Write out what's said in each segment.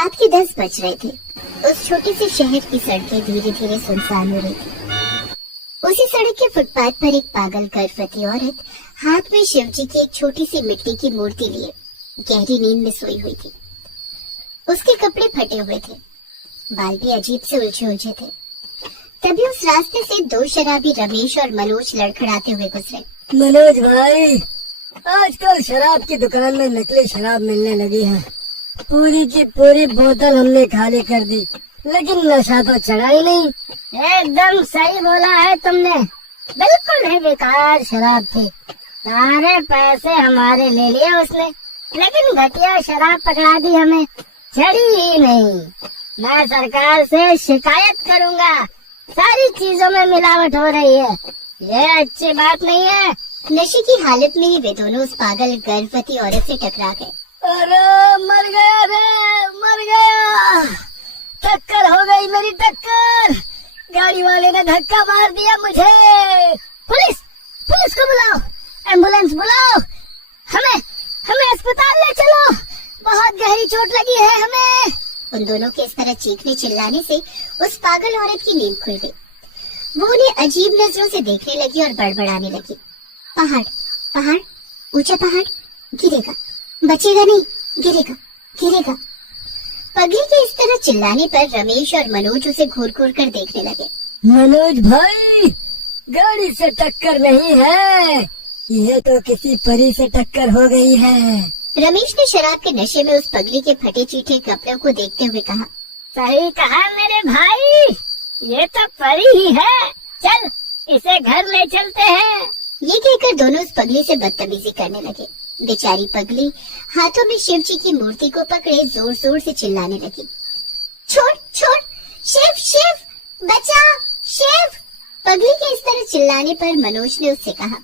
रात के 10 बज रहे थे। उस छोटे से शहर की सड़कें धीरे धीरे सुनसान हो रही थी। उसी सड़क के फुटपाथ पर एक पागल गर्भवती औरत हाथ में शिवजी की एक छोटी सी मिट्टी की मूर्ति लिए गहरी नींद में सोई हुई थी। उसके कपड़े फटे हुए थे, बाल भी अजीब से उलझे उलझे थे। तभी उस रास्ते से दो शराबी रमेश और मनोज लड़खड़ाते हुए गुजरे। मनोज भाई, आजकल शराब की दुकान में नकली शराब मिलने लगी है। पूरी की पूरी बोतल हमने खाली कर दी, लेकिन नशा तो चढ़ा ही नहीं। एकदम सही बोला है तुमने, बिल्कुल ही बेकार शराब थी। सारे पैसे हमारे ले लिए उसने, लेकिन घटिया शराब पकड़ा दी हमें, चढ़ी ही नहीं। मैं सरकार से शिकायत करूंगा, सारी चीजों में मिलावट हो रही है, ये अच्छी बात नहीं है। नशे की हालत में ही वे दोनों उस पागल गर्भवती औरत से टकरा गए। अरे मर गया रे, मर गया। टक्कर हो गई मेरी, टक्कर। गाड़ी वाले ने धक्का मार दिया मुझे। पुलिस, पुलिस को बुलाओ, एम्बुलेंस बुलाओ, हमें हमें अस्पताल ले चलो, बहुत गहरी चोट लगी है हमें। उन दोनों के इस तरह चीखने चिल्लाने से उस पागल औरत की नींद खुल गई। वो उन्हें अजीब नजरों से देखने लगी और बड़बड़ाने लगी। पहाड़, पहाड़, ऊंचा पहाड़, गिरेगा, बचेगा नहीं, गिरेगा, गिरेगा। पगली के इस तरह चिल्लाने पर रमेश और मनोज उसे घूर घूर कर देखने लगे। मनोज भाई, गाड़ी से टक्कर नहीं है, ये तो किसी परी से टक्कर हो गई है। रमेश ने शराब के नशे में उस पगली के फटे चीटे कपड़ों को देखते हुए कहा। सही कहा मेरे भाई, ये तो परी ही है, चल इसे घर ले चलते हैं। ये कहकर दोनों उस पगली से बदतमीजी करने लगे। बेचारी पगली हाथों में शिव जी की मूर्ति को पकड़े जोर जोर से चिल्लाने लगी। छोड़, छोड़, शिव, शिव, बचा, शिव। पगली के इस तरह चिल्लाने पर मनोज ने उससे कहा,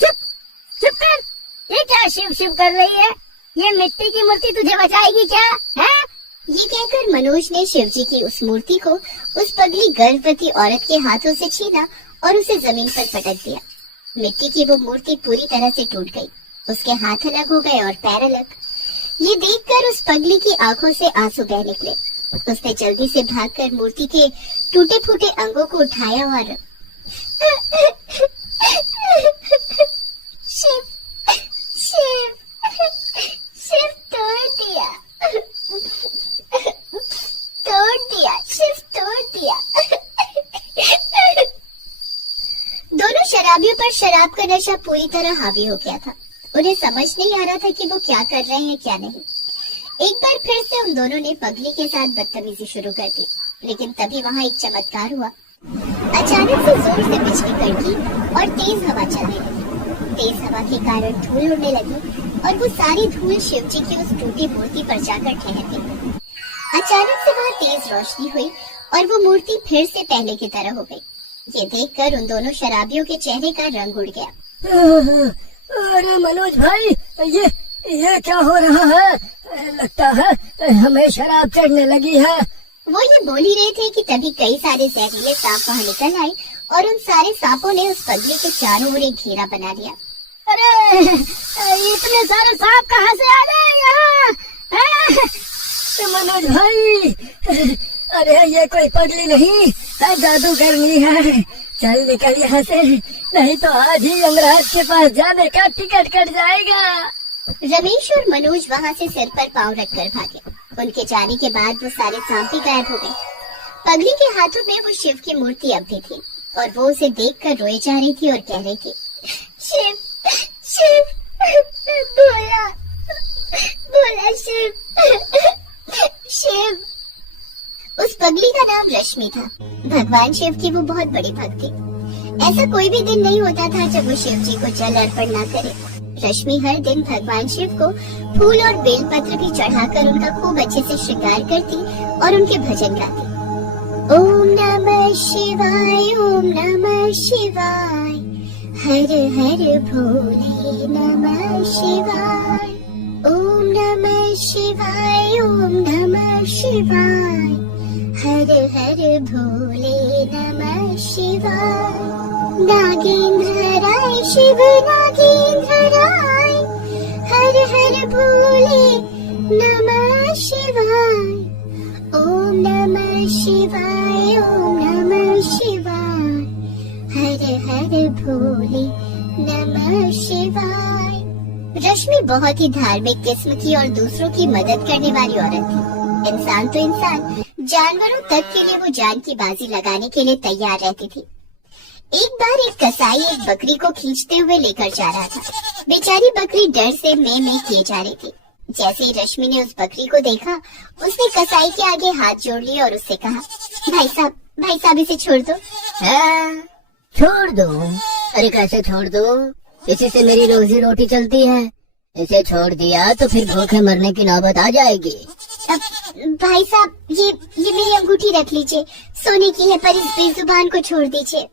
चुप, चुप कर, ये क्या शिव शिव कर रही है? ये मिट्टी की मूर्ति तुझे बचाएगी क्या है? ये कहकर मनोज ने शिव जी की उस मूर्ति को उस पगली गर्भवती औरत के हाथों से छीना और उसे जमीन पर पटक दिया। मिट्टी की वो मूर्ति पूरी तरह से टूट गई, उसके हाथ अलग हो गए और पैर अलग। ये देखकर उस पगली की आंखों से आंसू बह निकले। उसने जल्दी से भागकर मूर्ति के टूटे फूटे अंगों को उठाया और शिव, शिव, शिव तोड़ दिया, तोड़ दिया, शिव तोड़ दिया। दोनों शराबियों पर शराब का नशा पूरी तरह हावी हो गया था। उन्हें समझ नहीं आ रहा था कि वो क्या कर रहे हैं क्या नहीं। एक बार फिर से उन दोनों ने पगली के साथ बदतमीजी शुरू कर दी, लेकिन तभी वहाँ एक चमत्कार हुआ। अचानक से जोर से बिजली कड़की और तेज हवा चलने लगी। तेज हवा के कारण धूल उड़ने लगी और वो सारी धूल शिव जी की उस टूटी मूर्ति पर जाकर ठहर गई। अचानक से वहाँ तेज रोशनी हुई और वो मूर्ति फिर से पहले की तरह हो गई। ये देखकर उन दोनों शराबियों के चेहरे का रंग उड़ गया। अरे मनोज भाई, ये क्या हो रहा है? लगता है हमें शराब चढ़ने लगी है। वो ये बोल ही रहे थे कि तभी कई सारे जहरीले सांप वहाँ निकल आए और उन सारे सांपों ने उस पगली के चारों ओर एक घेरा बना लिया। अरे इतने सारे सांप कहाँ से आ गए यहाँ? मनोज भाई, अरे ये कोई पगली नहीं, जादूगरनी है। चल निकल यहाँ से, नहीं तो आज ही यमराज के पास जाने का टिकट कट जाएगा। रमेश और मनोज वहाँ से सिर पर पाँव रखकर भागे। उनके जाने के बाद वो सारे सांप भी गायब हो गए। पगली के हाथों में वो शिव की मूर्ति अब भी थी और वो उसे देखकर रोए जा रही थी और कह रही थी, शिव, शिव, बोला, बोला शिव, शिव। उस पगली का नाम रश्मि था। भगवान शिव की वो बहुत बड़ी भक्त थी। ऐसा कोई भी दिन नहीं होता था जब वो शिव जी को जल अर्पण न करे। रश्मि हर दिन भगवान शिव को फूल और बेलपत्र भी चढ़ाकर उनका खूब अच्छे से श्रृंगार करती और उनके भजन गाती। ओम नमः शिवाय, ओम नमः शिवाय, हर हर भोले नमः शिवाय। ओम नमः शिवाय, ओम नमः शिवाय, हर हर भोले नमः शिवाय। नागेंद्राय शिव नागेंद्राय, हर हर भोले नमः शिवाय। शिवाय ओम नमः शिवाय, हर हर भोले नमः शिवाय। रश्मि बहुत ही धार्मिक किस्म की और दूसरों की मदद करने वाली औरत थी। इंसान तो इंसान, जानवरों तक के लिए वो जान की बाजी लगाने के लिए तैयार रहती थी। एक बार एक कसाई एक बकरी को खींचते हुए लेकर जा रहा था। बेचारी बकरी डर से में किए जा रही थी। जैसे ही रश्मि ने उस बकरी को देखा, उसने कसाई के आगे हाथ जोड़ लिया और उससे कहा, भाई साहब इसे छोड़ दो। छोड़ दो? अरे कैसे छोड़ दो? इसी से मेरी रोजी रोटी चलती है। इसे छोड़ दिया तो फिर भूखे मरने की नौबत आ जाएगी। भाई साहब, ये मेरी अंगूठी रख लीजिए, सोने की है, पर इस बेजुबान को छोड़ दीजिए।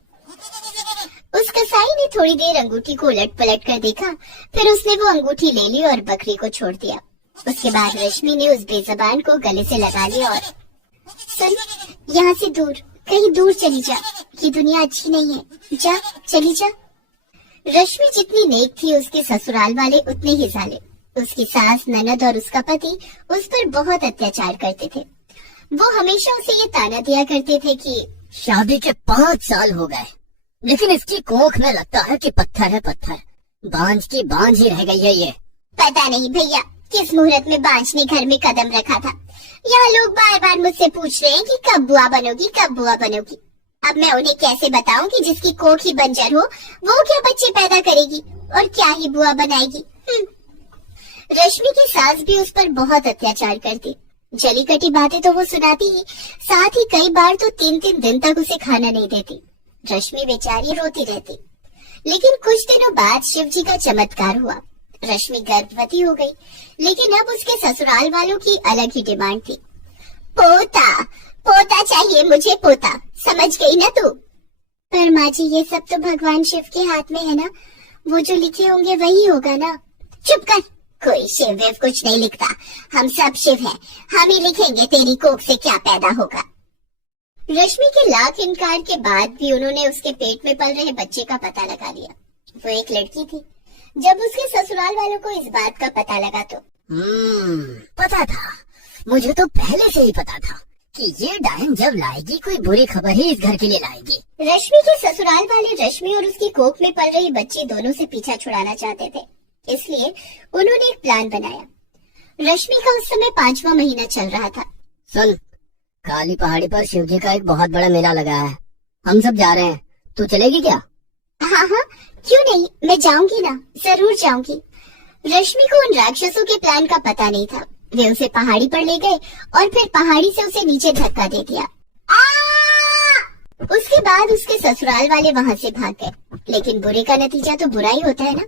उस कसाई ने थोड़ी देर अंगूठी को उलट पलट कर देखा, फिर उसने वो अंगूठी ले ली और बकरी को छोड़ दिया। उसके बाद रश्मि ने उस बेजुबान को गले से लगा लिया और, सुन, यहाँ से दूर, कहीं दूर चली जा, ये दुनिया अच्छी नहीं है, जा, चली जा। रश्मि जितनी नेक थी, उसके ससुराल वाले उतने ही साले। उसकी सास, ननद और उसका पति उस पर बहुत अत्याचार करते थे। वो हमेशा उसे ये ताना दिया करते थे कि शादी के 5 साल हो गए, लेकिन इसकी कोख में लगता है कि पत्थर है पत्थर। बांझ की बांझ ही रह गई है ये। पता नहीं भैया, किस मुहूर्त में बांझ ने घर में कदम रखा था। यहाँ लोग बार बार मुझसे पूछ रहे हैं कि कब बुआ बनोगी, कब बुआ बनोगी। अब मैं उन्हें कैसे बताऊं कि जिसकी कोख ही बंजर हो, वो क्या बच्चे पैदा करेगी और क्या ही बुआ बनाएगी। रश्मि की सास भी उस पर बहुत अत्याचार करती। जली कटी बातें तो वो सुनाती ही, साथ ही कई बार तो 3-3 दिन तक उसे खाना नहीं देती। रश्मि बेचारी रोती रहती। लेकिन कुछ दिनों बाद शिव जी का चमत्कार हुआ। रश्मि गर्भवती हो गई, लेकिन अब उसके ससुराल वालों की अलग ही डिमांड थी। पोता चाहिए मुझे, पोता, समझ गई ना तू? पर माँ जी, ये सब तो भगवान शिव के हाथ में है ना, वो जो लिखे होंगे वही होगा ना। चुप कर, कोई शिव वेव कुछ नहीं लिखता, हम सब शिव हैं, हम ही लिखेंगे तेरी कोख से क्या पैदा होगा। रश्मि के लाख इनकार के बाद भी उन्होंने उसके पेट में पल रहे बच्चे का पता लगा लिया। वो एक लड़की थी। जब उसके ससुराल वालों को इस बात का पता लगा तो पता था, मुझे तो पहले से ही पता था कि ये डायन जब लाएगी कोई बुरी खबर ही इस घर के लिए लाएगी। रश्मि के ससुराल वाले रश्मि और उसकी कोख में पल रही बच्ची दोनों से पीछा छुड़ाना चाहते थे, इसलिए उन्होंने एक प्लान बनाया। रश्मि का उस समय 5वां महीना चल रहा था। सुन, काली पहाड़ी पर शिव जी का एक बहुत बड़ा मेला लगा है, हम सब जा रहे हैं, तू चलेगी क्या? हाँ, क्यों नहीं, मैं जाऊंगी ना, जरूर जाऊंगी। रश्मि को उन राक्षसों के प्लान का पता नहीं था। वे उसे पहाड़ी पर ले गए और फिर पहाड़ी से उसे नीचे धक्का दे दिया। उसके बाद उसके ससुराल वाले वहाँ से भाग गए, लेकिन बुरे का नतीजा तो बुरा ही होता है ना।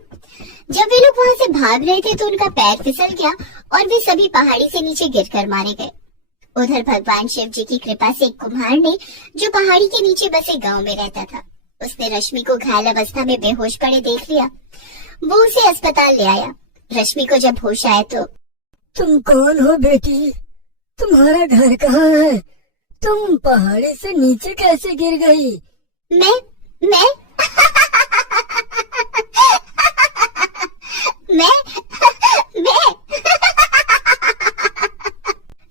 जब वे लोग वहाँ से भाग रहे थे तो उनका पैर फिसल गया और वे सभी पहाड़ी से नीचे गिरकर मारे गए। उधर भगवान शिव जी की कृपा से एक कुम्हार ने, जो पहाड़ी के नीचे बसे गांव में रहता था, उसने रश्मि को घायल अवस्था में बेहोश पड़े देख लिया। वो उसे अस्पताल ले आया। रश्मि को जब होश आया तो, तुम कौन हो बेटी? तुम्हारा घर कहाँ है? तुम पहाड़ी से नीचे कैसे गिर गई? मैं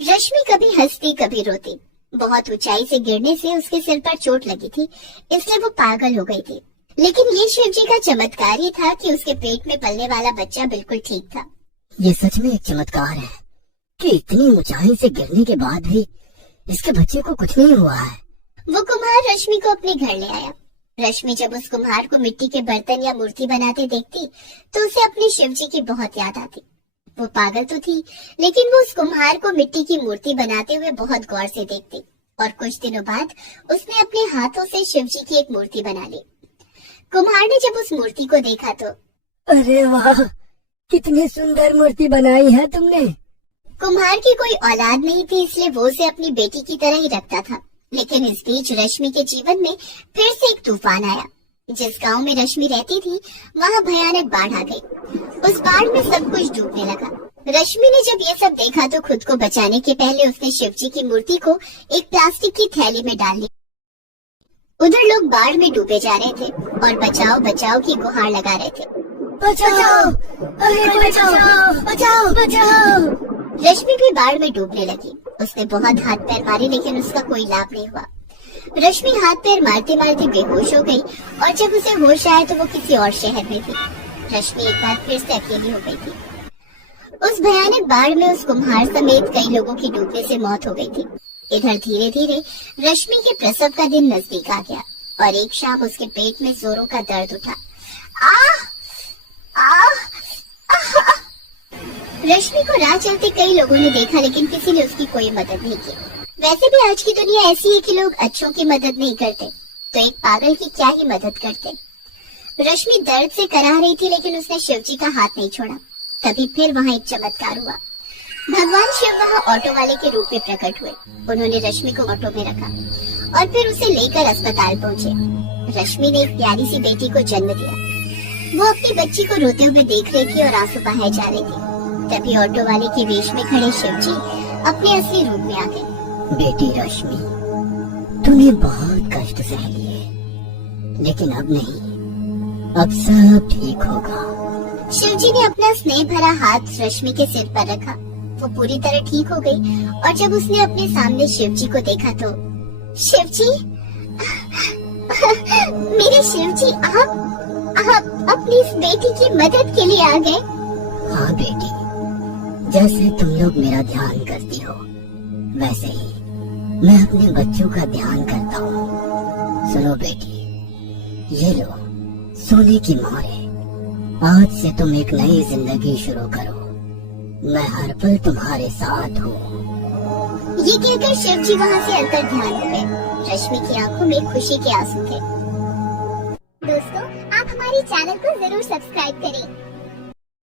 रश्मि कभी हंसती कभी रोती। बहुत ऊंचाई से गिरने से उसके सिर पर चोट लगी थी, इसलिए वो पागल हो गई थी। लेकिन ये शिव जी का चमत्कार ही था कि उसके पेट में पलने वाला बच्चा बिल्कुल ठीक था। ये सच में एक चमत्कार है कि इतनी ऊंचाई से गिरने के बाद भी इसके बच्चे को कुछ नहीं हुआ है। वो कुम्हार रश्मि को अपने घर ले आया। रश्मि जब उस कुम्हार को मिट्टी के बर्तन या मूर्ति बनाते देखती तो उसे अपने शिव जी की बहुत याद आती। वो पागल तो थी, लेकिन वो उस कुम्हार को मिट्टी की मूर्ति बनाते हुए बहुत गौर से देखती और कुछ दिनों बाद उसने अपने हाथों से शिव जी की एक मूर्ति बना ली। कुम्हार ने जब उस मूर्ति को देखा तो, अरे वाह, कितनी सुंदर मूर्ति बनाई है तुमने। कुम्हार की कोई औलाद नहीं थी, इसलिए वो उसे अपनी बेटी की तरह ही रखता था। लेकिन इस बीच रश्मि के जीवन में फिर से एक तूफान आया। जिस गांव में रश्मि रहती थी वहाँ भयानक बाढ़ आ गई। उस बाढ़ में सब कुछ डूबने लगा। रश्मि ने जब ये सब देखा तो खुद को बचाने के पहले उसने शिव जी की मूर्ति को एक प्लास्टिक की थैली में डाल लिया। उधर लोग बाढ़ में डूबे जा रहे थे और बचाओ बचाओ की गुहार लगा रहे थे। बचाओ, अरे बचाओ, बचाओ, बचाओ। रश्मि भी बाढ़ में डूबने लगी। उसने बहुत हाथ पैर मारे लेकिन उसका कोई लाभ नहीं हुआ। रश्मि हाथ पैर मारते मारते बेहोश हो गई और जब उसे होश आया तो वो किसी और शहर में थी। रश्मि एक बार फिर से अकेली हो गई थी। उस भयानक बाढ़ में उस कुम्हार समेत कई लोगों की डूबने से मौत हो गई थी। इधर धीरे धीरे रश्मि के प्रसव का दिन नजदीक आ गया और एक शाम उसके पेट में जोरों का दर्द उठा। रश्मि को राह चलते कई लोगों ने देखा लेकिन किसी ने उसकी कोई मदद नहीं की। वैसे भी आज की दुनिया ऐसी है कि लोग अच्छों की मदद नहीं करते तो एक पागल की क्या ही मदद करते। रश्मि दर्द से कराह रही थी लेकिन उसने शिवजी का हाथ नहीं छोड़ा। तभी फिर वहाँ एक चमत्कार हुआ। भगवान शिव वहाँ ऑटो वाले के रूप में प्रकट हुए। उन्होंने रश्मि को ऑटो में रखा और फिर उसे लेकर अस्पताल पहुँचे। रश्मि ने एक प्यारी सी बेटी को जन्म दिया। वो अपनी बच्ची को रोते हुए देख रही थी और आंसू बहाए जा रही थी। तभी ऑटो वाले के वेश में खड़े शिवजी अपने असली रूप में आ गए। बेटी रश्मि, तूने बहुत कष्ट सह लिए लेकिन अब नहीं, अब सब ठीक होगा। शिवजी ने अपना स्नेह भरा हाथ रश्मि के सिर पर रखा। वो पूरी तरह ठीक हो गई और जब उसने अपने सामने शिवजी को देखा तो शिवजी, मेरे शिवजी, आप अपनी इस बेटी की मदद के लिए आ गए। हाँ बेटी, जैसे तुम लोग मेरा ध्यान करती हो वैसे ही मैं अपने बच्चों का ध्यान करता हूँ। सुनो बेटी, ये लो सोने की मोहर। आज से तुम एक नई जिंदगी शुरू करो। मैं हर पल तुम्हारे साथ हूँ। ये कहकर शिवजी वहाँ से अंतर ध्यान हो गए। रश्मि की आंखों में खुशी के आंसू थे। दोस्तों, आप हमारे चैनल को जरूर सब्सक्राइब करें